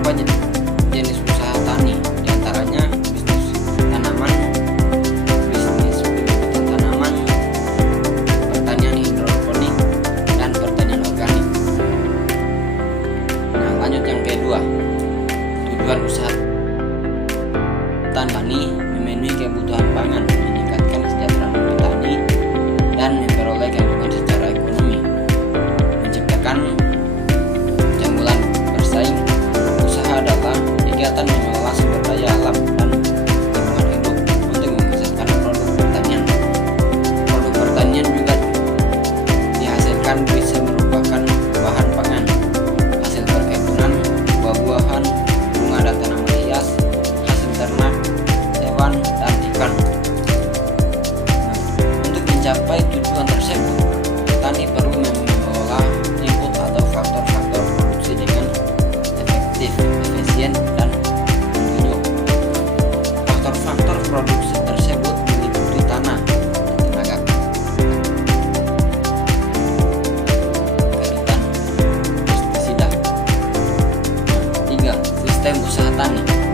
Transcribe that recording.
beberapa jenis usaha tani, diantaranya bisnis tanaman, bisnis pembibitan tanaman, pertanian hidroponik, dan pertanian organik. Nah, lanjut yang kedua, tujuan usaha tani memenuhi kebutuhan pangan, meningkatkan kesejahteraan petani, dan memperoleh keuntungan secara ekonomi, menciptakan keunggulan bersaing. Usaha adalah kegiatan mengelola sumber daya alam dan lingkungan hidup untuk menghasilkan produk pertanian. Produk pertanian juga dihasilkan bisa merupakan bahan pangan, hasil perkebunan, buah-buahan, bunga dan tanaman hias, hasil ternak, hewan, dan ikan. Nah, untuk mencapai tujuan tersebut, petani perlu mengelola input atau faktor-faktor produksi dengan efektif, efisien, dan menunjuk. Faktor-faktor produksi tersebut meliputi tanah, tenaga kerja, pestisida. 3. Sistem usaha tani.